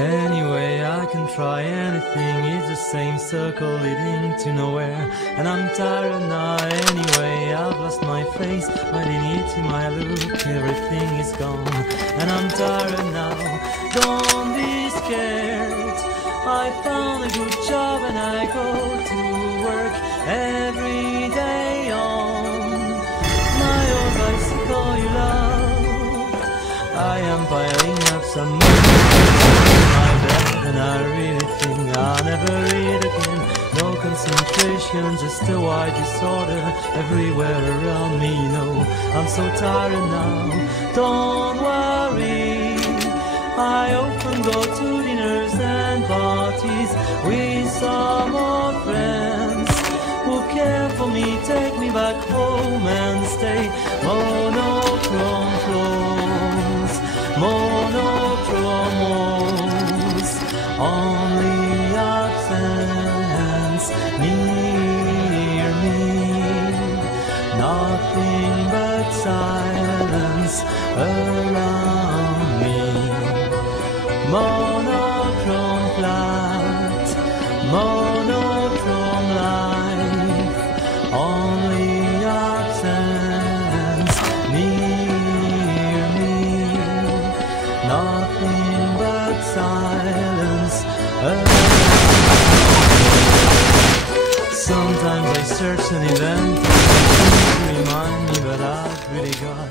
Anyway, I can try anything, it's the same circle leading to nowhere. And I'm tired now anyway, I've lost my face, my dignity, my look, everything is gone. And I'm tired now, don't be scared. I found a good job and I go to work every day on my old bicycle you love. I am piling up some money my bed, and I really think I'll never read again. No concentration, just a wide disorder everywhere around me. No, I'm so tired now, don't worry. I often go to dinners and parties with some old friends who care for me, take me back home and stay. Monochrome clothes, monochrome walls, only absence near me. Nothing but silence around me. Monochrome flat, monochrome life, only absence near me. Nothing but silence around. Sometimes I search an event to remind me, but I've really got